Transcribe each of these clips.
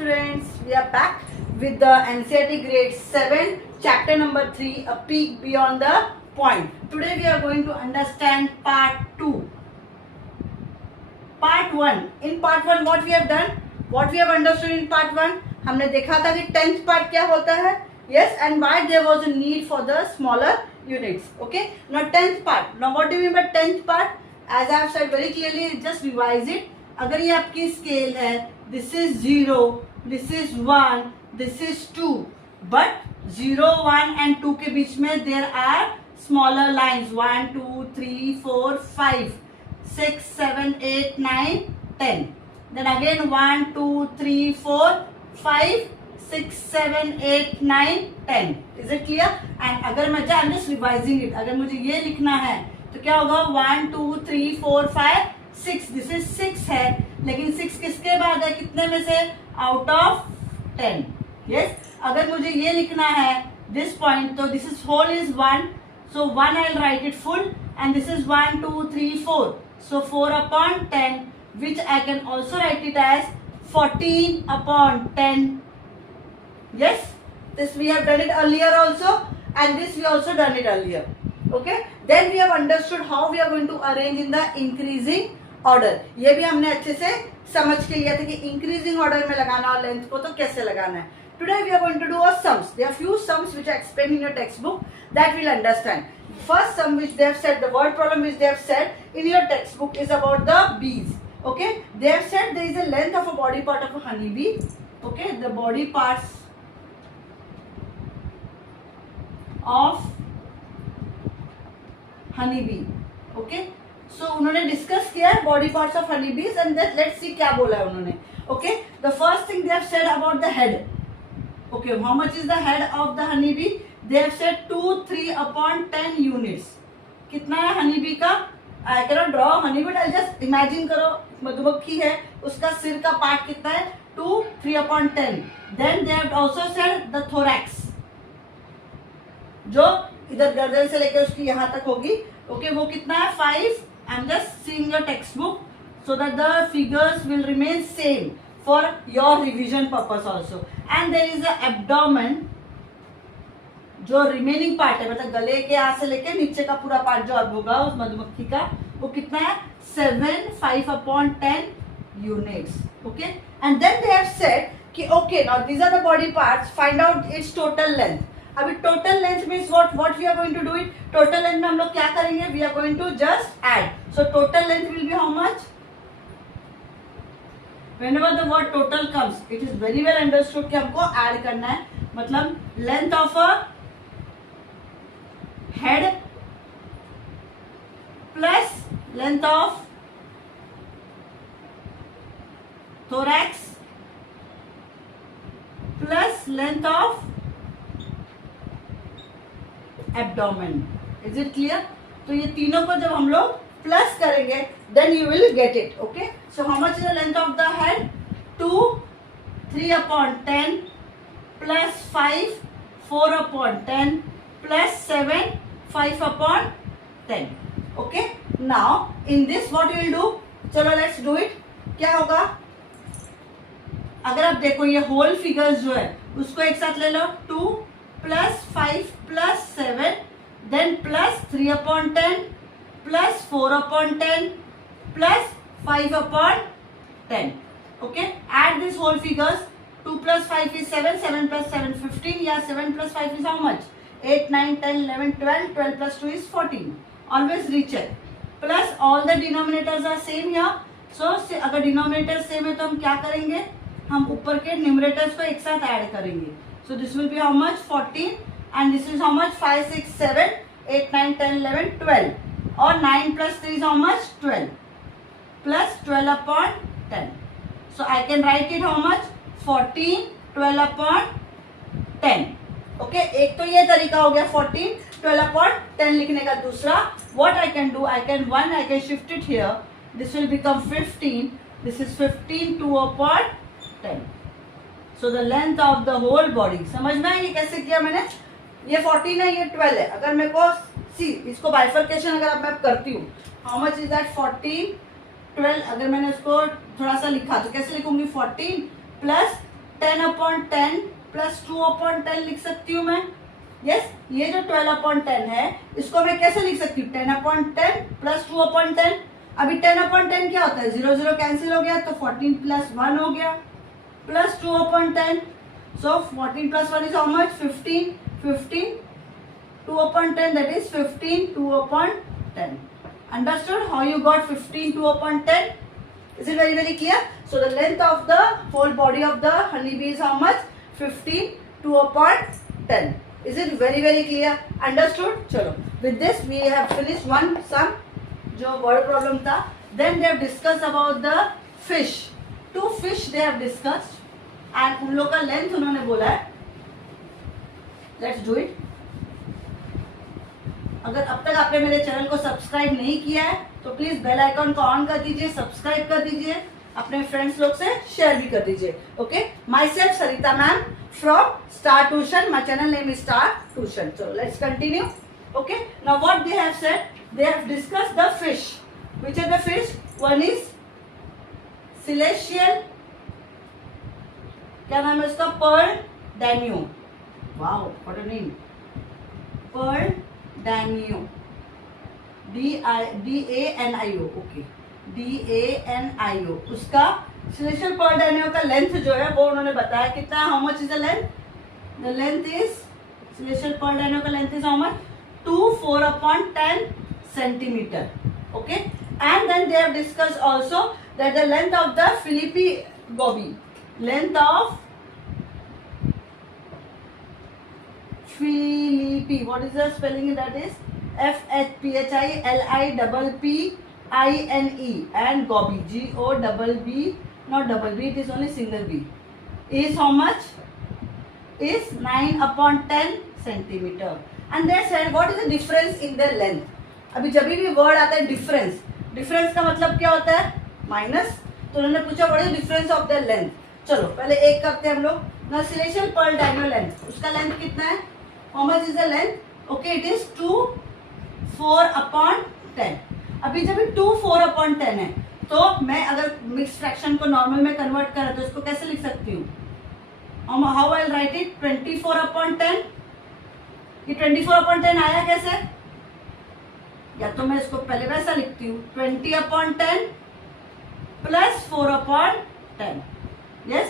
students, we are back with the NCERT grade 7 chapter number 3, a peek beyond the point. Today we are going to understand part 2. Part 1. In part 1 what we have done, what we have understood in part 1, हमने देखा था कि 10th part क्या होता है. Yes, and why there was a need for the smaller units. Okay, now 10th part. Now what do you mean by 10th part? As I have said very clearly, just revise it. अगर ये आपकी scale है, this is 0, this is 1, this is 2, but 0, 1 and 2 के बीच में there are smaller lines 1, 2, 3, 4, 5, 6, 7, 8, 9, 10. Then again 1, 2, 3, 4, 5, 6, 7, 8, 9, 10. Is it clear? And अगर मैं I'm just revising it. अगर मुझे ये लिखना है तो क्या होगा 1, 2, 3, 4, 5, 6. दिस इज 6 है, लेकिन 6 किसके बाद है, कितने में से, आउट ऑफ 10. यस, अगर मुझे ये लिखना है दिस पॉइंट, तो this is whole is 1, so 1 I will write it full, and this is 1, 2, 3, 4, so 4 upon 10, which I can also write it as 14 upon 10. Yes, this we have done it earlier also, and this we also done it earlier. Okay, then we have understood how we are going to arrange in the increasing order. ये भी हमने अच्छे से समझ के लिया था कि increasing order में लगाना और length को तो कैसे लगाना है. Today we are going to do a sums. There are few sums which are explained in your textbook that we'll understand. First sum which they have said, the word problem which they have said in your textbook is about the bees. Okay, they have said there is a length of a body part of a honey bee. Okay, the body parts of honey bee. Okay, so उन्होंने discuss किया है body parts of honey बीज, and let's see क्या बोला है उन्होंने. Okay, the first thing they have said about the head. Okay, how much is the head of the honey bee? They have said 2, 3 upon 10 units. कितना है honey bee का? I can not draw honey bee, I just imagine करो मधुमक्खी है, उसका सिर का part कितना है, 2, 3 upon 10. Then they have also said the thorax, जो इधर गर्दन से लेकर उसकी यहां तक होगी. ओके, वो कितना है, 5. I am just seeing your text book so that the figures will remain same for your revision purpose also. And there is a abdomen, जो रिमेनिंग पार्ट है, मतलब गले के यहाँ से लेकर नीचे का पूरा पार्ट जो अब होगा उस मधुमक्खी का, वो कितना है, 7, 5 upon 10 units. Okay, and then they have said कि okay, now these are the body parts, find out its total length. अभी total length means what we are going to do it. Total length में हम लोग क्या करेंगे, we are going to just add. So total length will be how much? Whenever the word total comes, it is very well understood कि हमको add करना है. मतलब length of a head plus length of thorax plus length of abdomen. Is it clear? तो ये तीनों को जब हम लोग प्लस करेंगे then you will get it. Okay, so how much is the length of the head? 2, 3 upon 10 plus 5, 4 upon 10 plus 7, 5 upon 10. Okay, now in this what you will do, चलो let's do it. क्या होगा, अगर आप देखो ये whole figures जो है उसको एक साथ ले लो, 2 plus 5 plus 7, then plus 3 upon 10 plus 4 upon 10 plus 5 upon 10. Okay, add this whole figures. 2 plus 5 is 7, 7 plus 7 15, या 7 plus 5 is how much, 8, 9, 10, 11, 12, 12 plus 2 is 14. Always recheck. Plus all the denominators are same here. So अगर denominator same है तो हम क्या करेंगे, हम ऊपर के न्यूमरेटर्स को एक साथ ऐड करेंगे. So this will be how much, 14, and this is how much, 5, 6, 7, 8, 9, 10, 11, 12, और 9 plus 3 is how much, 12, plus 12 upon 10. So I can write it how much, 14, 12 upon 10. Okay, एक तो ये तरीका हो गया 14, 12 upon 10 लिखने का. दूसरा, what I can do, I can shift it here. This will become 15. This is 15, 2 upon 10. So the length of the whole body. समझ में आएगी कैसे किया मैंने? ये 14 है, ये 12 है. अगर मेरे को इसको बाइफर्केशन अगर अब मैं करती हूँ, हाउ मच इज दैट, 14, 12. अगर मैंने इसको थोड़ा सा लिखा तो कैसे लिखूंगी, 14 प्लस 10/10 प्लस 2/10 लिख सकती हूँ मैं. यस, ये जो 12/10 है इसको मैं कैसे लिख सकती हूँ? 10/10 प्लस 2/10. अभी 10/10 क्या होता है? 0 0 कैंसिल हो गया तो 14 प्लस 1 हो गया plus 2/10. So 14 plus 1 is how much? 15. 15 2/10, that is 15 2/10. Understood how you got 15 2/10? Is it very very clear? So the length of the whole body of the honeybee is how much? 15 2/10. Is it very very clear? Understood? चलो, with this we have finished one sum जो word problem था. Then they have discussed about the fish. 2 fish they have discussed and उन लोग का length उन्होंने बोला है. Let's do it. अगर अब तक आपने मेरे चैनल को सब्सक्राइब नहीं किया है तो प्लीज बेल आइकॉन को ऑन कर दीजिए, सब्सक्राइब कर दीजिए, अपने फ्रेंड्स लोग से शेयर भी कर दीजिए. Okay, my self Sarita ma'am from star tuition. My channel name is star tuition. So let's continue. Okay, now what they have said, they have discussed the fish. Which are the fish? One is celestial, क्या नाम है उसका? Pearl danio. Wow, what a name. Pearl danio, DANIO. Okay, DANIO. उसका celestial pearl danio का length जो है वो उन्होंने बताया कितना. How much is the length? The length is celestial pearl danio का length is how much? 4/10 centimeter. Okay, and then they have discussed also that the length of the Philippi goby, length of Philippi, what is the spelling? That is FHPHILIPPINE, and goby, GOBB, not double B, it is only single B, is how much? Is 9/10 centimeter. And they said what is the difference in their length. अभी जब भी word आता है difference, difference का मतलब क्या होता है? माइनस. तो उन्होंने पूछा what is difference of the length. चलो पहले एक करते हैं हम लोग. ना celestial पर्ल डैनियो लेंथ, उसका लेंथ कितना है? How much is the length? Okay, it is 2 4/10. अभी जब 2 4/10 है तो मैं अगर मिक्स फ्रैक्शन को नॉर्मल में कन्वर्ट करा तो इसको कैसे लिख सकती हूँ? How I will write it? 24/10. ये 24/10 आया कैसे? या तो मैं इसको पहले वैसा लिखती हूँ 20/10 प्लस 4/10. यस,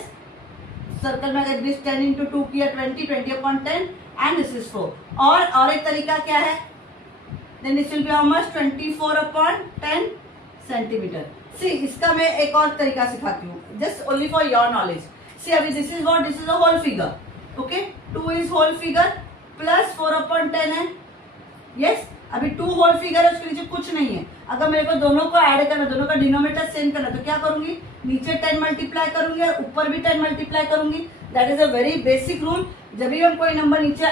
सर्कल में अगर 10 into 2 किया 20/10 एंड दिस इज 4. और एक तरीका क्या है? Then this will be how much? 24/10 centimetre. See, इसका मैं एक और तरीका सिखाती हूँ just only for your knowledge. See, अभी this is what? This is a whole figure. Okay, 2 is whole figure plus 4/10 है. यस, अभी 2 होल फिगर है, उसके नीचे कुछ नहीं है. अगर मेरे को दोनों को ऐड करना, दोनों का डिनोमिनेटर सेम करना, तो क्या करूंगी? नीचे 10 मल्टीप्लाई करूंगी और ऊपर भी 10 मल्टीप्लाई करूंगी. That is a very basic rule. जब भी हम कोई नंबर नीचे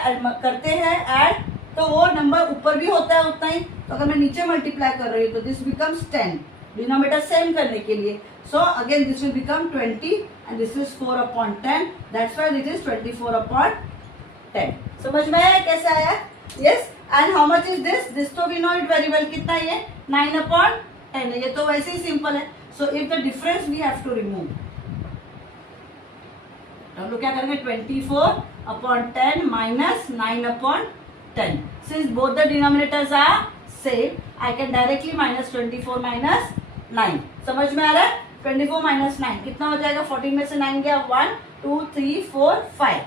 करते हैं ऐड, तो वो नंबर ऊपर भी होता है उतना ही. तो अगर मैं नीचे मल्टीप्लाई कर रही हूँ तो दिस बिकम्स 10, डिनोमिनेटर सेम करने के लिए. So again this will become 20 and this is 4/10. That's why it is 24/10. समझ में आया कैसे आया? Yes. And how much is this? This तो we know it very well. कितना ये? 9/10 है. ये तो वैसे ही सिंपल है. So if the difference we have to remove, हम लोग क्या करेंगे? 24/10 minus 9/10. Since both the denominators are same, I can directly minus 24 minus 9. समझ में आ रहा है? 24 माइनस 9 कितना हो जाएगा? 14 में से 9 गया. 1 2 3 4 5.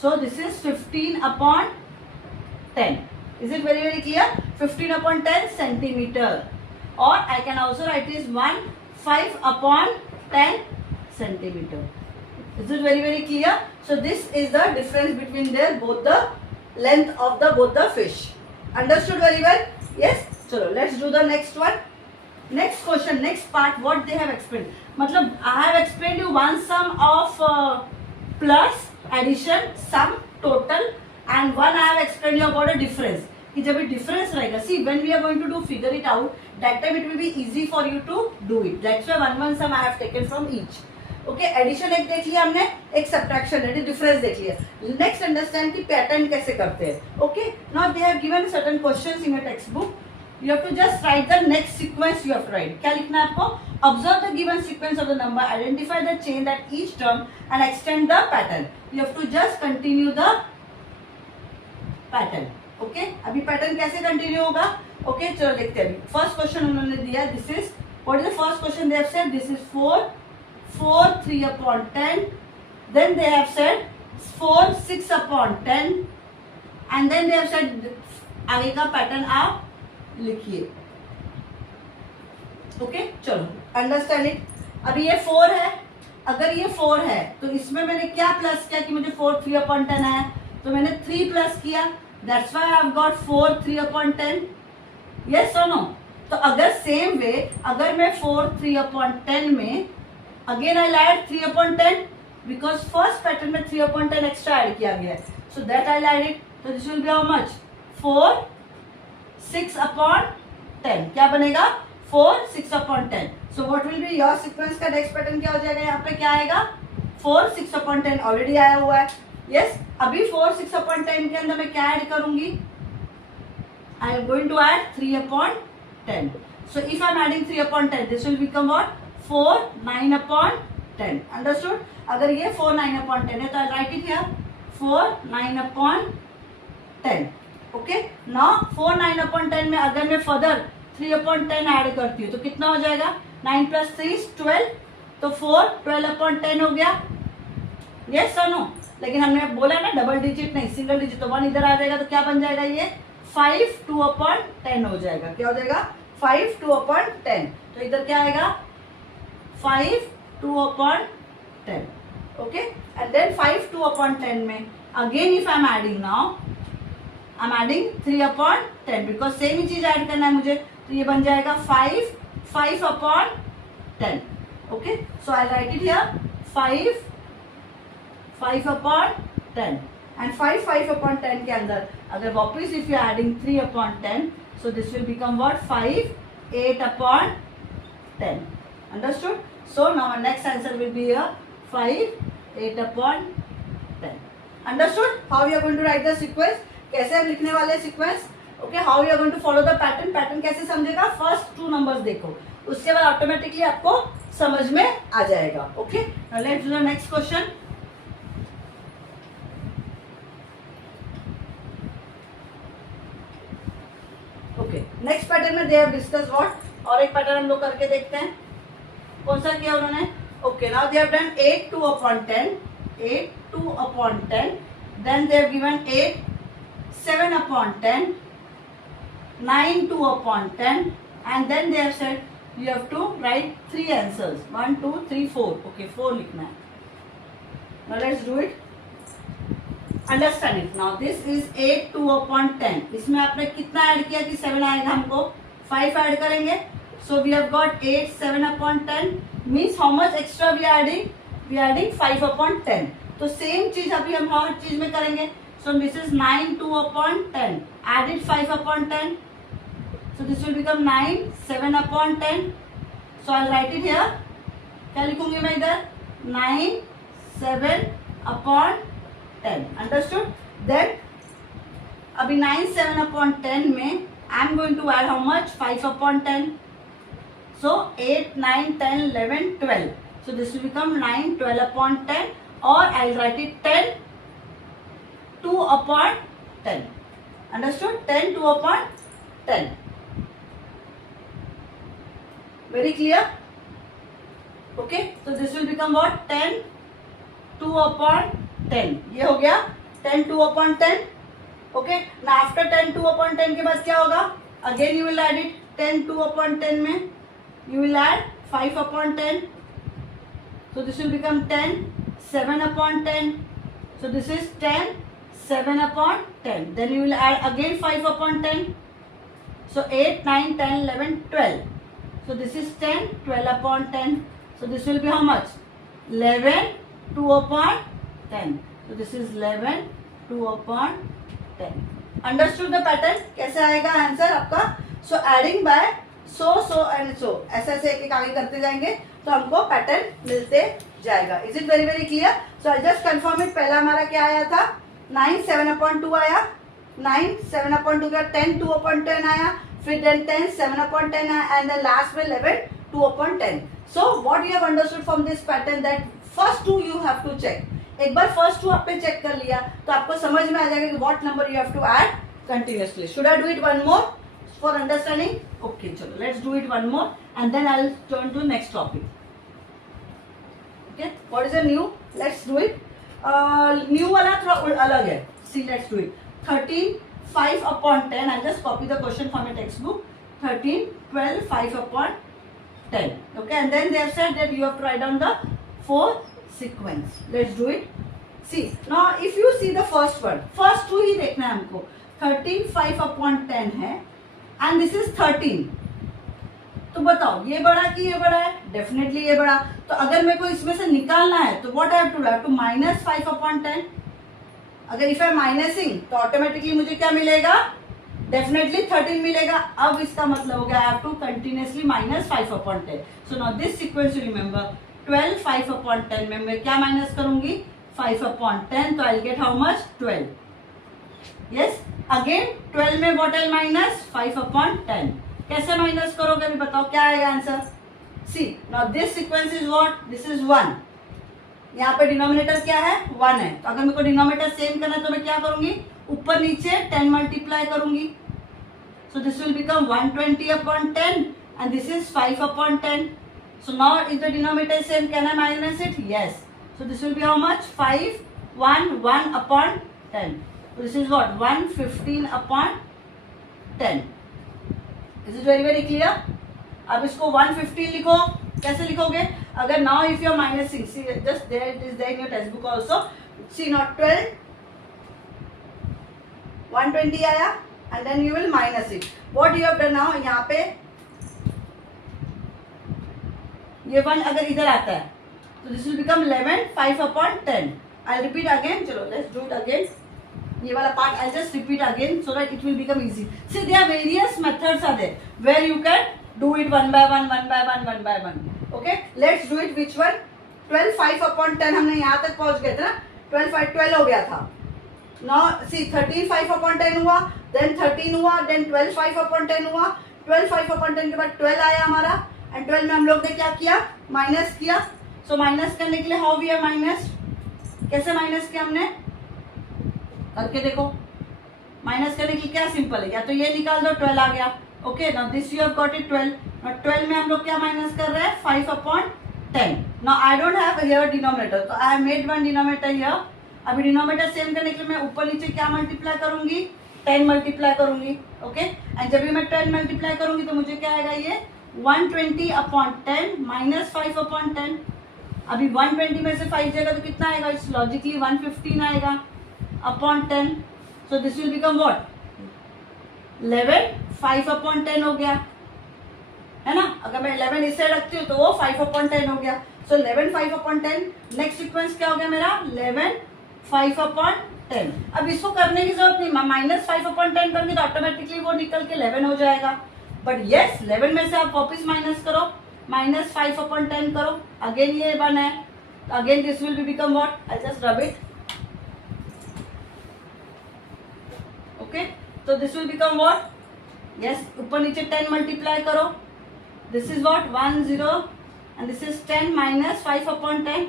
सो this is 15/10. Is it very very clear? 15/10 centimeter. Or I can also write is 15/10 centimeter. Is it very very clear? So this is the difference between their both the length of the both the fish. Understood very well? Yes. So let's do the next one. Next question, next part. What they have explained. मतलब I have explained you one sum of plus, addition, sum, total. And one I have explained you about a difference. कि जब ये difference रहेगा, see when we are going to do figure it out, that time it will be easy for you to do it. That's why one sum I have taken from each. Okay, addition एक देख लिया हमने, एक subtraction that is difference देख लिया. Next understand कि pattern कैसे करते हैं. Okay, now they have given certain questions in your textbook. You have to just write the next sequence you have to write. क्या लिखना है आपको? Observe the given sequence of the number, identify the chain at each term and extend the pattern. You have to just continue the pattern. Okay? अभी pattern कैसे continue होगा? Okay, चलो देखते हैं अभी. First question उन्होंने दिया, this is, what is the first question they have said? This is 4 3 upon 10. Then they have said 4 6 upon 10. And then they have said आगे का pattern आप लिखिए. ओके चलो अंडरस्टैंड इट. अभी ये 4 है, अगर ये 4 है तो इसमें मैंने क्या प्लस किया कि मुझे 4 3 अपॉन 10 आया, तो मैंने 3 प्लस किया, that's why I have got 4 3 upon 10. Yes और नो? तो अगर सेम वे अगर मैं 4 3 अपॉन 10 में again I add 3 upon 10 because first pattern में 3 अपॉन 10 एक्स्ट्रा ऐड किया गया है, so that I add it. तो this will be how much? 4 6 upon 10. क्या बनेगा? 4 6 upon 10. So what will be your sequence का नेक्स्ट पैटर्न क्या हो जाएगा? यहाँ पे क्या आएगा? 4 6 अपॉन 10 ऑलरेडी आया हुआ है. यस अभी 4 6 अपॉन 10 के अंदर मैं क्या ऐड करूंगी? I am going to add 3 upon 10. So if I am adding 3 upon 10 this will become what? 4 9 upon 10. Understood? अगर ये 4 9 अपॉन 10 है तो I write it here 4 9 upon 10. Okay now 4 9 upon 10 में अगर मैं फर्दर 3 अपॉन 10 ऐड करती हूँ तो कितना हो जाएगा? 9 प्लस 3 12. तो 4 12 अपॉन 10 हो गया. यस और नो? लेकिन हमने बोला ना डबल डिजिट नहीं सिंगल डिजिट, तो 1 इधर आ जाएगा तो क्या बन जाएगा? ये 5 2 अपॉन 10 हो जाएगा. क्या हो जाएगा? 5 2 अपॉन 10. तो इधर क्या आएगा? 5 2 upon 10. Okay and then 5 2 upon 10 में again if I am adding now I am adding 3 upon 10 because same ही चीज ऐड करना है मुझे. तो ये बन जाएगा 5 upon 10. Okay so I write it here 5 upon 10 and 5 upon 10 के अंदर अगर वापस if you adding 3 upon 10 so this will become what? 5 8 upon 10. Understood? So now next answer will be here 5 8 upon 10. Understood how you are going to write the sequence? कैसे हम लिखने वाले sequence? Okay how you are going to follow the pattern? Pattern कैसे समझेगा? First 2 numbers देखो, उसके बाद automatically आपको समझ में आ जाएगा. Okay now let's do the next question. Okay next pattern में दे हैव डिस्कस व्हाट? और एक पैटर्न हम लोग करके देखते हैं. कौन सा किया उन्होंने? Okay now they have done 8 2 upon 10 8 2 upon 10. Then they have given 8 7 upon 10, 9 2 upon 10, and then they have said you have to write 3 answers 1 2 3 4. Okay 4 लिखना है. Now let's do it. Understand it. Now this is 8 2 upon 10. इसमें आपने कितना add किया कि 7 आएगा? हमको 5 add करेंगे. So we have got 8 7 upon 10 means how much extra we are adding? We are adding 5 upon 10. तो सेम चीज अभी हम हर चीज में करेंगे. So this is 9 2 upon 10. Added 5 upon 10. So this will become 9 7 upon 10. So I'll write it here. क्या लिखूंगी मैं इधर? 9 7 upon 10. Understood? Then अभी 9 7 upon 10 में I'm going to add how much? 5 upon 10. So 8 9 10 11 12. So this will become 9 12 upon 10 or I'll write it 10 2 upon 10. Understood? 10 2 upon 10. Very clear? Okay. So this will become what? 10 2 upon 10. ये हो गया 10 2 upon 10. Okay. Now after 10 2 upon 10 के बाद क्या होगा? Again you will add it 10 2 upon 10 में you will add 5 upon 10. So this will become 10 7 upon 10. So this is 10 7 upon 10. Then you will add again 5 upon 10. So 8 9 10 11 12. So this is 10 12 upon 10. So this will be how much? 11 2 upon 10. So this is 11 2 upon 10. Understood the pattern? कैसे आएगा answer आपका? So adding by so and so ऐसे ऐसे एक एक आगे करते जाएंगे तो हमको पैटर्न मिलते जाएगा. Is it very clear? So I just confirm it. पहला हमारा क्या आया था? 9 7 upon 2 आया. 9 7 upon 2 का 10 2 upon 10 आया. फिर then 10 7 upon 10 आया and then last में 11 2/10. So what you have understood from this pattern that first two you have to check. एक बार first two आपने check कर लिया तो आपको समझ में आ जाएगा कि what number you have to add continuously. Should I do it one more for understanding? Okay, चलो let's do it one more and then I'll turn to next topic. Okay, what is the new? Let's do it. New वाला थोड़ा अलग है. See, let's do it. 13 5/10. I'll just copy the question from your textbook. 13 12 5/10. Okay, and then they have said that you have to write down the 4 sequence. Let's do it. See, now if you see the first one, first two ही देखना है हमको. 13 5/10 है and this is 13. तो बताओ ये बड़ा कि ये बड़ा है? डेफिनेटली ये बड़ा. तो अगर मेरे को इसमें से निकालना है तो what I have to do? To minus 5/10. अगर इफ आई माइनसिंग तो ऑटोमेटिकली मुझे क्या मिलेगा? डेफिनेटली 13 मिलेगा. अब इसका मतलब हो गया I have to continuously minus 5/10. So now this sequence you remember 12 5/10 में मैं क्या माइनस करूंगी? 5/10. तो I get how much? 12. Yes, again 12 में व्हाट आई माइनस? 5/10. कैसे माइनस करोगे अभी बताओ, क्या आएगा answer? See, now this sequence is what? This is 1. यहाँ पे डिनोमिनेटर क्या है? 1 है. तो अगर मेरे को डिनोमिनेटर सेम करना है तो मैं क्या करूंगी? ऊपर नीचे 10 मल्टीप्लाई करूंगी. सो this will become 120/10 and this is 5/10. So now is the denominator same, can I minus it? Yes. So this will be how much? 5 1 1/10. So this is what? 115/10. Is it very very clear? अब इसको 115 लिखो. कैसे लिखोगे? अगर now if you are minusing, see just there it is there in your textbook also. See now 12 120 आया and then you will minus it. What you have done now? यहाँ पे ये 1 अगर इधर आता है तो this will become 11 5/10. I'll repeat again. चलो let's do it again. ये वाला part I'll just repeat again so that it will become easy. See, there are various methods are there where you can do it one by one. Okay, let's do it. Which one? 12 5/10 हमने यहाँ तक पहुँच गए थे ना. 12 हो गया था. Now see 13 5/10 हुआ, then 13 हुआ, then 12 5/10 हुआ. 12 5/10 के बाद 12 आया हमारा and 12 में हम लोग ने क्या किया? माइनस किया. So माइनस करने के लिए how we have माइनस? कैसे माइनस किया हमने? करके देखो. माइनस करने के लिए क्या सिंपल है, या तो ये निकाल दो, 12 आ गया. Okay, now this you have got it 12. Now 12 में हम लोग क्या माइनस कर रहे हैं? 5/10. Now I don't have here denominator, तो I have made one denominator here. अभी डिनोमिनेटर सेम करने के लिए मैं ऊपर नीचे क्या मल्टीप्लाई करूंगी? 10 मल्टीप्लाई करूंगी. ओके, एंड जब भी मैं 10 मल्टीप्लाई करूंगी तो मुझे क्या आएगा? ये 120/10 माइनस 5/10. अभी 120 में से 5 जाएगा तो कितना आएगा? इट्स लॉजिकली 115 आएगा upon 10. So this will become what? 11 5/10 हो गया है ना. अगर मैं 11 इसे रखती हूँ तो वो 5/10 हो गया. सो 11 5/10. नेक्स्ट सीक्वेंस क्या हो गया मेरा? 11 5/10. अब इसको करने की जरूरत नहीं, माइनस 5/10 करूंगी तो ऑटोमेटिकली वो निकल के 11 हो जाएगा. बट येस 11 में से आप वापिस माइनस करो, माइनस 5/10 करो. अगेन ये 1 है, again this will be become what? I just rub it. Okay, so this will become what? Yes, ऊपर नीचे 10 मल्टीप्लाई करो. This is what? 1 0 and this is 10 minus 5/10.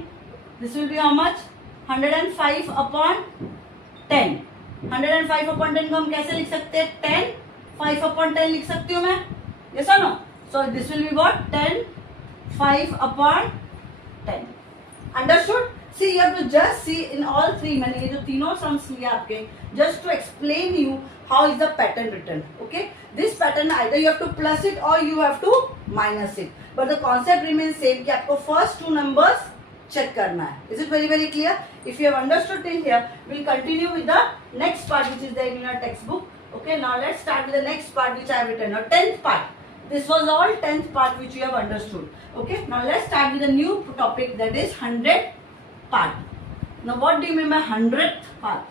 This will be how much? 105/10. 105/10 को हम कैसे लिख सकते हैं? 10 5/10 लिख सकती हूँ मैं. Yes or no? So this will be what? 10 5/10. Understood? See, you have to just see in all three. मैंने ये जो तीनों sums लिए आपके, just to explain you how is the pattern written. Okay, this pattern either you have to plus it or you have to minus it, but the concept remains same कि आपको first two numbers check करना है. Is it very very clear? If you have understood till here, we'll continue with the next part which is there in your textbook. Okay, now let's start with the next part which I have written. Now 10th part. This was all 10th part which you have understood. Okay, now let's start with a new topic that is 100th part. Now what do you mean by 100th part?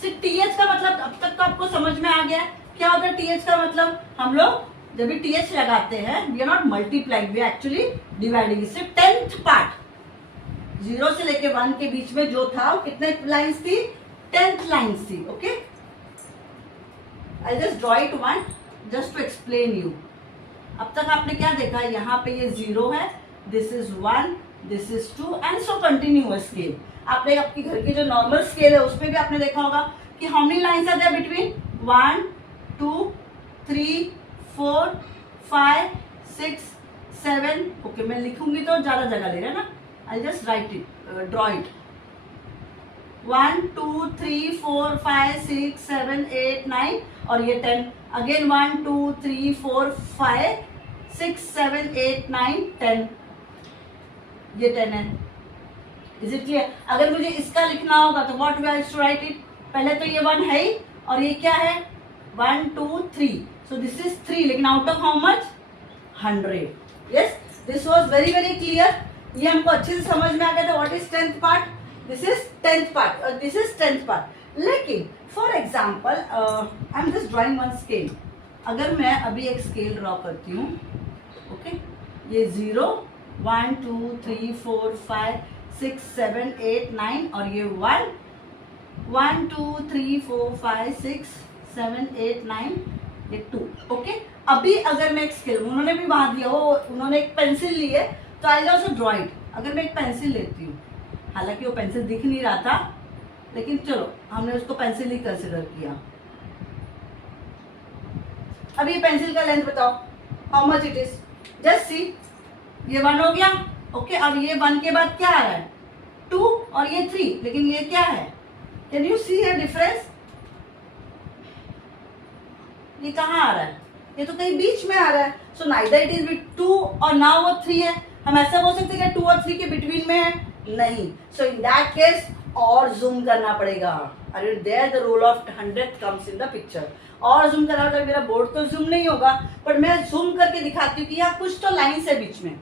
See, TH का मतलब अब तक तो आपको समझ में आ गया. क्या होता है TH का मतलब? हम लोग जब भी TH लगाते हैं, we are not multiplying, we are actually dividing. सिर्फ 10th part 0 से लेके 1 के बीच में जो था वो कितने लाइन्स थी? 10th लाइन्स थी. Okay, I'll just draw it one just to explain you. अब तक आपने क्या देखा, यहाँ पे ये 0 है, this is 1, this is 2 and so continuous scale. आपने आपकी घर की जो नॉर्मल स्केल है उसमें भी आपने देखा होगा कि how many lines are there between 1 2 3 4 5 6 7। Okay, मैं लिखूंगी तो ज्यादा जगह लेगा ना, I just write it, draw it. 1 2 3 4 5 6 7 8 9 और ये 10 अगेन 1 2 3 4 5 6 7 8 9 10, ये 10 है। Is it clear? अगर मुझे इसका लिखना होगा तो what we are to write it, पहले तो ये 1 है ही और ये क्या है 1 2 3, सो दिस इज 3, लेकिन out of how much 100। Yes, this was very very clear, ये हमको अच्छे से समझ में आ गया था। What is 10th part, this is 10th part और दिस इज 10th पार्ट। लेकिन for example I am just drawing one scale, अगर मैं अभी एक स्केल ड्रॉ करती हूँ, ओके, ये 0 1 2 3 4 5 6 7 8 9 और ये 1 1 2 3 4 5 6 7 8 9, ये 2। ओके, अभी अगर मैं एक स्केल, उन्होंने भी वहां दिया, वो उन्होंने एक पेंसिल ली है तो आई ऑल्सो ड्रॉ इट। अगर मैं एक पेंसिल लेती हूँ, हालांकि वो पेंसिल दिख नहीं रहा था, लेकिन चलो हमने उसको पेंसिल ही कंसिडर किया। अब ये पेंसिल का लेंथ बताओ how much it is, just see, ये 1 हो गया। ओके, अब ये 1 के बाद क्या आ रहा है 2 और ये 3, लेकिन ये क्या है, कैन यू सी है डिफरेंस, ये कहाँ आ रहा है, ये तो कहीं बीच में आ रहा है। So neither it is with 2 और नाउ वो 3 है। हम ऐसा बोल सकते हैं कि 2 और 3 के बिटवीन में है, नहीं। सो इन दैट केस और जूम करना पड़ेगा। अरे there the rule of 100 comes in the picture. और जूम करना होगा, मेरा बोर्ड तो जूम नहीं होगा, पर मैं जूम करके दिखाती हूँ कि यहाँ कुछ तो लाइन्स है बीच में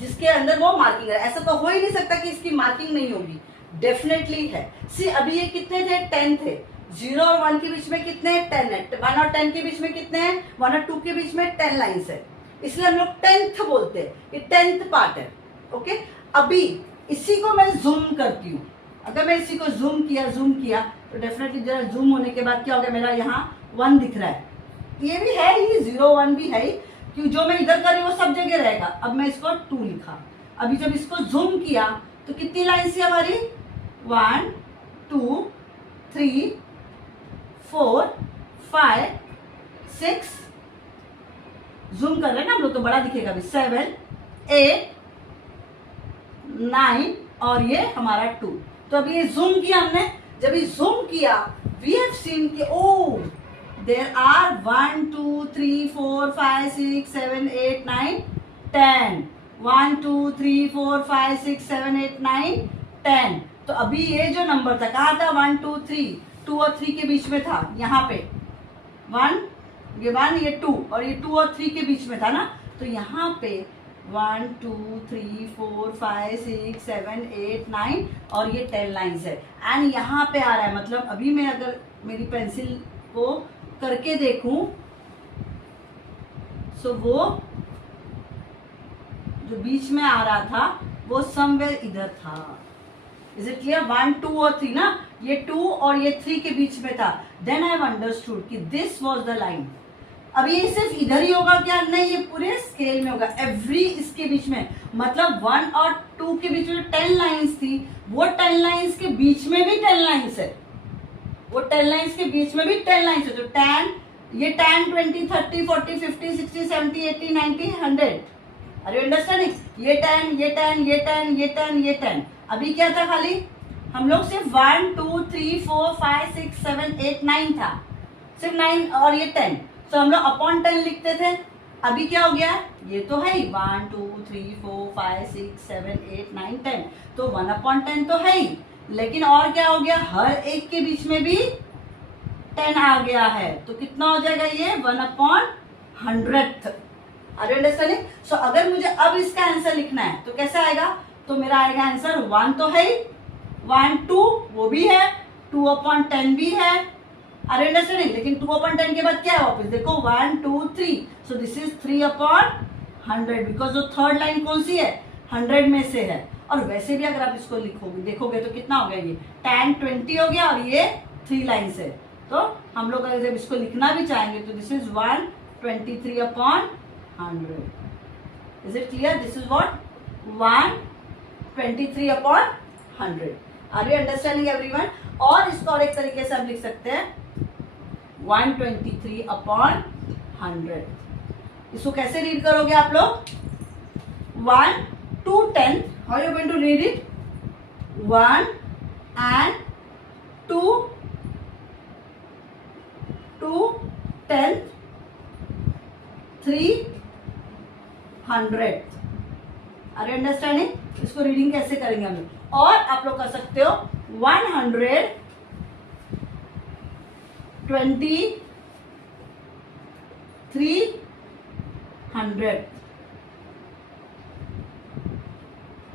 जिसके अंदर वो मार्किंग है। ऐसा तो हो ही नहीं सकता कि इसकी मार्किंग नहीं होगी, डेफिनेटली है। सी अभी ये कितने थे 10 थे, 0 और 1 के बीच में कितने 10 है, 1 और 10 के बीच में कितने हैं 1 और 2 के बीच में 10 लाइन्स है, इसलिए हम लोग 10th बोलते हैं, ये 10th पार्ट है। ओके, अभी इसी को मैं जूम करती हूँ, अगर मैं इसी को जूम किया तो डेफिनेटली जरा जूम होने के बाद क्या हो गया, मेरा यहाँ 1 दिख रहा है, ये भी है ही, 0 1 भी है ही, क्योंकि जो मैं इधर कर रही हूँ वो सब जगह रहेगा। अब मैं इसको 2 लिखा, अभी जब इसको जूम किया तो कितनी लाइन थी हमारी 1 2 3 4 5 6, जूम कर रहे हैं ना हम लोग तो बड़ा दिखेगा अभी, 7 8 9 और ये हमारा 2। तो अभी ये जूम किया हमने, जब ये जूम किया वी हैव सीन कि ओ देयर आर 1 2 3 4 5 6 7 8 9 10, 1 2 3 4 5 6 7 8 9 10। तो अभी ये जो नंबर था कहाँ था 1 2 3, 2 और 3 के बीच में था, यहाँ पे 1 ये 1 ये 2 और ये 2 और 3 के बीच में था ना, तो यहाँ पे 1 2 3 4 5 6 7 8 9 और ये 10 लाइन्स है। एंड यहाँ पे आ रहा है, मतलब अभी मैं अगर मेरी पेंसिल को करके देखूं सो वो जो बीच में आ रहा था वो समवेयर इधर था। Is it clear? 1 2 और 3 ना, ये 2 और ये 3 के बीच में था। देन आई हैव अंडरस्टूड कि दिस वाज द लाइन। अब ये सिर्फ इधर ही होगा क्या? नहीं, ये पूरे स्केल में होगा, एवरी इसके बीच में, मतलब 1 और 2 के बीच में 10 लाइंस थी, वो 10 लाइंस के बीच में भी 10 लाइंस है, वो 10 लाइंस के बीच में भी 10 लाइंस है। तो 10, ये 10 20 30 40 50 60 70 80 90 100। अरे अंडरस्टैंडिंग? ये 10 ये 10 ये 10 ये 10 ये 10। अभी क्या था? खाली हम लोग सिर्फ 1 2 3 4 5 6 7 8 9 था, सिर्फ 9 और ये 10। तो हम लोग अपॉन 10 लिखते थे। अभी क्या हो गया? ये तो है ही 1 2 3 4 5 6 7 8 9 10, तो 1/10 तो है ही, लेकिन और क्या हो गया? हर एक के बीच में भी 10 आ गया है, तो कितना हो जाएगा ये? 1/100। Are you understanding? सो अगर मुझे अब इसका आंसर लिखना है तो कैसा आएगा? तो मेरा आएगा आंसर 1 तो है ही, 1 2 वो भी है, 2/10 भी है। Are you understanding? लेकिन 2/10 के बाद क्या है वापस? देखो 1 2 3, सो दिस इज 3/100, बिकॉज वो थर्ड लाइन कौन सी है? 100 में से है। और वैसे भी अगर आप इसको लिखोगे देखोगे तो कितना हो गया? ये 10 20 हो गया और ये 3 लाइन्स है। तो हम लोग अगर जब इसको लिखना भी चाहेंगे तो this is 123/100। 100. Is it clear? This is what 123 upon 100. Are you understanding everyone? और इसको और एक तरीके से हम लिख सकते हैं 123 upon 100. इसको कैसे रीड करोगे आप लोग? 1 to 10. How you going to read it? 1 and 2 to 10 300. Are you understanding? इसको रीडिंग कैसे करेंगे हम लोग? और आप लोग कर सकते हो 12300.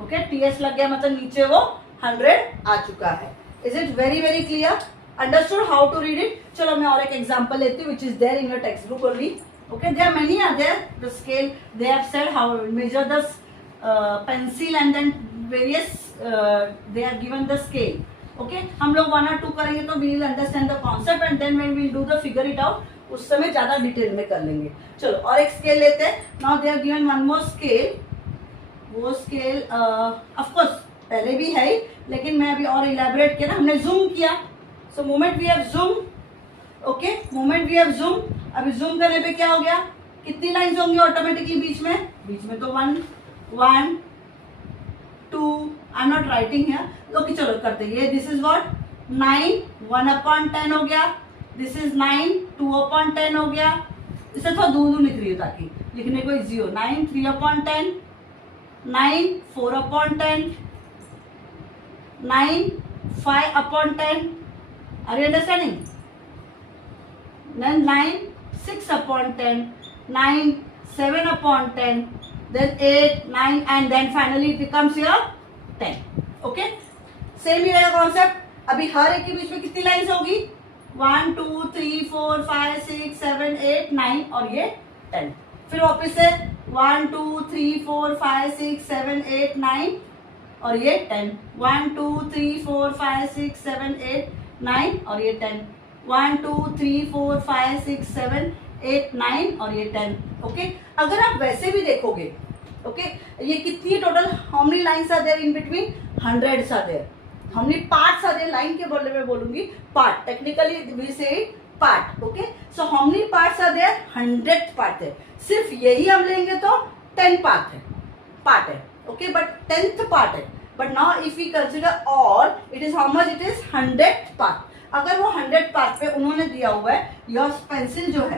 ओके, टीएस लग गया मतलब नीचे वो 100 आ चुका है. Is it very very clear? Understood how to read it? चलो मैं और एक एग्जांपल लेती हूँ which is there in your text book only. Okay, there are many are there. The scale they have said how measure the pencil and then various they have given the scale. Okay, हम लोग 1 और 2 करेंगे तो we will understand the concept and then when we will do the figure it out उस समय ज्यादा detail में कर लेंगे. चलो और एक स्केल लेते हैं. Now they have given one more scale. वो स्केल of course पहले भी है ही, लेकिन मैं अभी और इलेबोरेट किया ना, हमने जूम किया. So moment we have zoom. ओके, मोमेंट वी हैव जूम. अभी जूम करने पे क्या हो गया? कितनी लाइंस होंगी ऑटोमेटिकली बीच में? बीच में तो 1 1 2. I am not writing here. Okay चलो करते हैं. ये दिस इज व्हाट 9 1/10 हो गया. दिस इज 9 2/10 हो गया. इसे थोड़ा दूर लिख रही हो ताकि लिखने को इजी हो. 9 3/10 9 4/10 9 5/10. Are you understanding? Then 9 6/10 9 7/10 then 8 9 and then finally it becomes your 10. Okay, same ही रहेगा कॉन्सेप्ट. अभी हर एक के बीच में कितनी लाइंस होगी? 1 2 3 4 5 6 7 8 9 और ये 10. फिर वापस से 1 2 3 4 5 6 7 8 9 और ये 10. 1 2 3 4 5 6 7 8 9 और ये 10. 1 2 3 4 5 6 7 8 9 और ये 10. ओके, अगर आप वैसे भी देखोगे, ओके, ये कितनी total how many lines are there in between? 100 are there. How many parts are there? Line के बोलने में बोलूंगी part, technically we say part. Okay, so how many parts are there? 100 part है. सिर्फ यही हम लेंगे तो 10 पार्ट है. ओके, बट 10th पार्ट है. But now if we consider all it is how much? It is 100 part. अगर वो 100 पार्ट पे उन्होंने दिया हुआ है योर पेंसिल जो है.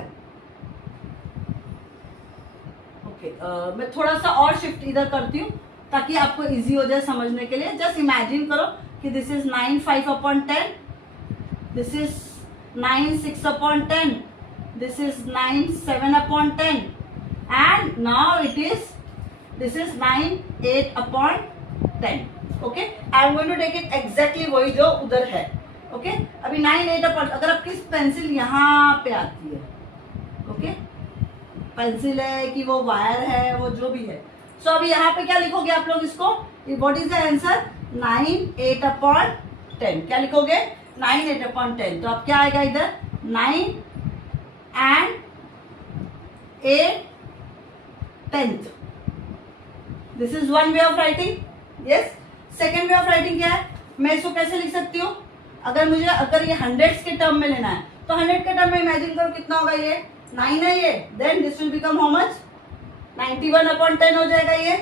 ओके, मैं थोड़ा सा और शिफ्ट इधर करती हूँ ताकि आपको इजी हो जाए समझने के लिए. जस्ट इमेजिन करो कि this is 9 5/10, this is 9 6/10, this is 9 7/10 and now it is this is 9 8/10. Okay, I am going to take it exactly वही जो उधर है. ओके, अभी 9 8/10. अगर आपकी पेंसिल यहाँ पे आती है, ओके, पेंसिल है कि वो वायर है, वो जो भी है. सो अभी यहाँ पे क्या लिखोगे आप लोग इसको? What is the answer? 9 8/10. क्या लिखोगे? 9 8/10. तो अब क्या आएगा इधर? 9 and 8/10. This is one way of writing. Yes. Second way of writing क्या है? मैं इसको कैसे लिख सकती हूँ? अगर ये हंड्रेड्स के टर्म में लेना है तो 100 के टर्म में इमेजिन करो कितना होगा? ये 9 है ये. Then this will become how much? 91/10 हो जाएगा. ये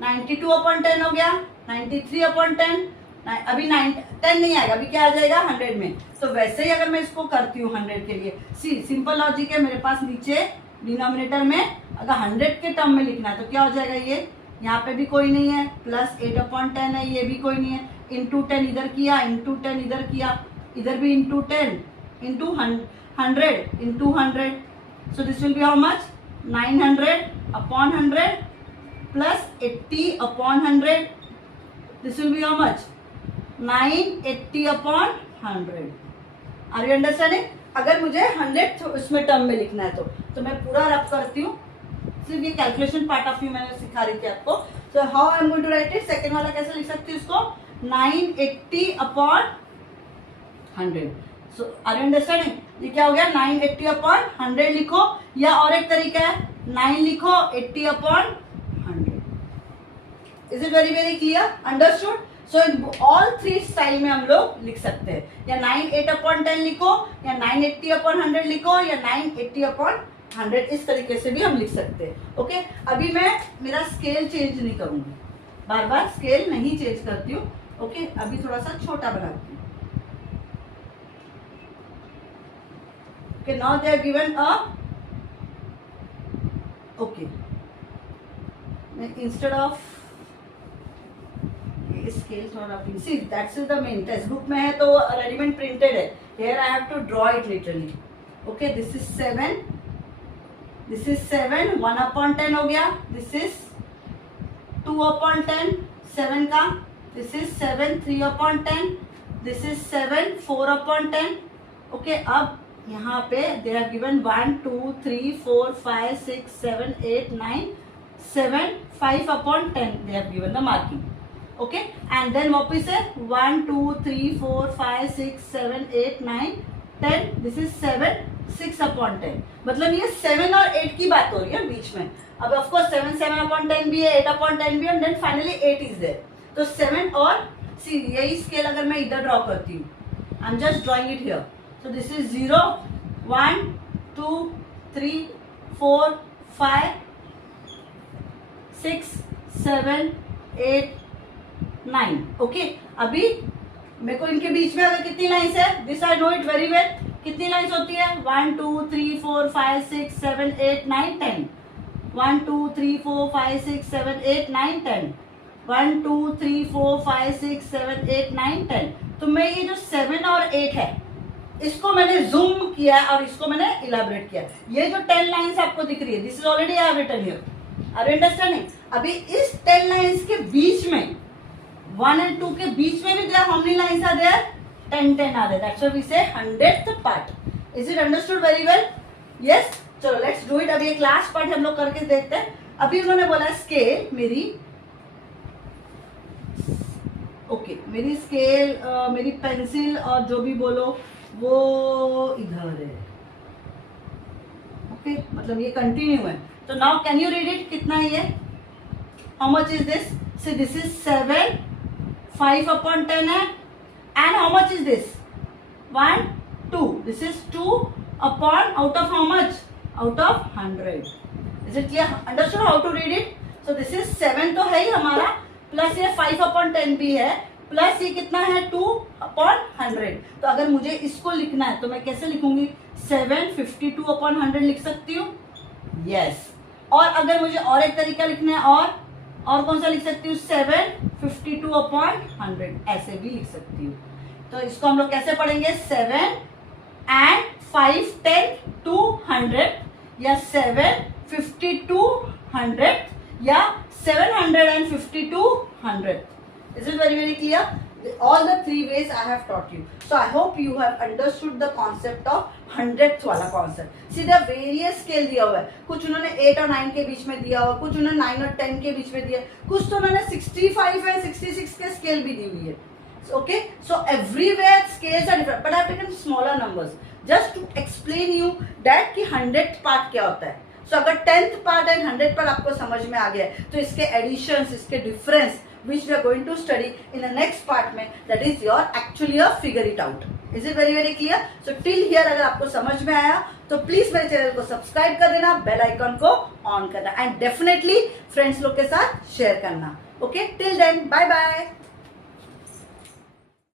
92/10 हो गया. 93/10. अभी 10 नहीं आएगा. अभी क्या आ जाएगा? 100 में. तो वैसे ही अगर मैं इसको करती हूँ 100 के लिए, सी सिंपल लॉजिक है. मेरे पास नीचे डिनोमिनेटर में अगर 100 के टर्म में लिखना है तो क्या हो जाएगा? ये यहाँ पे भी कोई नहीं है. प्लस 8/10 है. ये भी कोई नहीं है. इंटू 10 इधर किया, इंटू 10 इधर किया, इधर भी into 10 into 100 into 100. So this will be how much? 900/100 plus 80/100. This will be how much? 980/100. Are you understanding? अगर मुझे 100 उसमें टर्म में लिखना है तो मैं पूरा रफ करती हूँ. सिर्फ ये कैलकुलेशन पार्ट ऑफ व्यू मैंने सिखा रही थी आपको. So how I am going to write it? Second वाला कैसे लिख सकती हूँ इसको? 980/100. So are you understanding? ये क्या हो गया? 980/100 लिखो. या और एक तरीका है, 9 लिखो 80 upon 100। Is it very very clear, understood? So in all three style में हम लोग लिख सकते हैं, या 9 8 अपॉन 10 लिखो, या 9 80 अपॉन 100 लिखो, या 9 80 अपॉन 100, इस तरीके से भी हम लिख सकते हैं। ओके, अभी मैं मेरा स्केल चेंज नहीं करूंगी, बार बार स्केल नहीं चेंज करती हूँ। ओके, अभी थोड़ा सा छोटा बनाती हूँ। Okay, now they are given a, okay, instead of scale थोड़ा see, that's the main, text book में है तो रेडीमेड प्रिंटेड है, here I have to draw it literally. Okay, this is 7, this is 7, 1 upon 10 हो गया, this is 2 upon 10 7 का, this is 7 3 upon 10, this is 7 4 upon 10। Okay, अब यहाँ पे दे have given 1 2 3 4 5 6 7 8 9 7 5 upon 10 they have given the marking. Okay, and then वापिस है 1 2 3 4 5 6 7 8 9 10, this is 7 6 upon 10। मतलब ये 7 और 8 की बात हो रही है बीच में। अब ऑफ कोर्स 7 7 अपॉन 10 भी है, 8 अपॉन 10 भी है, and then finally 8 is there. तो 7 और सी, यही स्केल अगर मैं इधर ड्रॉ करती हूँ, आई am just drawing it here, so this is 0 1 2 3 4 5 6 7 8 9। Okay, अभी मेरे को इनके बीच में अगर कितनी लाइन्स है, this I know it very well, कितनी लाइन्स होती है 1 2 3 4 5 6 7 8 9 10, 1 2 3 4 5 6 7 8 9 10, 1 2 3 4 5 6 7 8 9 10। तो मैं ये जो 7 और 8 है इसको मैंने जूम किया और इसको मैंने इलाबोरेट किया। ये जो 10 लाइन्स आपको दिख रही है, this is already I have written here, are you understanding? अभी इस 10 लाइन्स के बीच में 1 and 2 के बीच में भी there how many lines are there? 10 10 are there, that's why we say 100th part. Is it understood very well? Yes, चलो let's do it। अभी एक लास्ट पार्ट हम लोग करके देखते हैं। अभी उन्होंने बोला स्केल मेरी, ओके, मेरी स्केल मेरी पेंसिल और जो भी बोलो वो इधर है। ओके, मतलब ये कंटिन्यू है। तो now can you read it, कितना है ये, how much is this? See this is 7 5 upon 10 है, and how much is this 1 2, this is 2 upon out of how much, out of 100। Is it clear, understood how to read it? So this is 7 तो है ही हमारा, plus ये 5 upon 10 भी है, plus ये कितना है 2 अपॉन 100। तो अगर मुझे इसको लिखना है तो मैं कैसे लिखूंगी, 7 52 अपॉन 100 लिख सकती हूँ, यस। और अगर मुझे और एक तरीका लिखना है, और कौन सा लिख सकती हूँ, 7 52 अपॉन 100 ऐसे भी लिख सकती हूँ। तो इसको हम लोग कैसे पढ़ेंगे, 7 and 5 10 to 100, या 7 52 100, या 750 to 100। Is it very very clear? All the three ways I have taught you. So I hope you have understood the concept of 100th वाला concept. See the various scale दिया हुआ है, कुछ उन्होंने 8 और 9 के बीच में दिया हुआ, कुछ उन्होंने 9 और 10 के बीच में दिया, कुछ तो उन्होंने 65 है 66 के स्केल भी दी हुई है। Okay, so everywhere scales are different, but I have taken smaller numbers just to explain you that कि 100th part क्या होता है। So अगर 10th part and 100th part आपको समझ में आ गया है तो इसके additions, इसके difference which we are going to study in the next part में, that is your actually your figure it out. Is it very very clear? So till here अगर आपको समझ में आया तो प्लीज मेरे चैनल को सब्सक्राइब कर देना, बेल आइकन को ऑन करना, एंड डेफिनेटली फ्रेंड्स लोग के साथ शेयर करना। Okay, till then bye bye.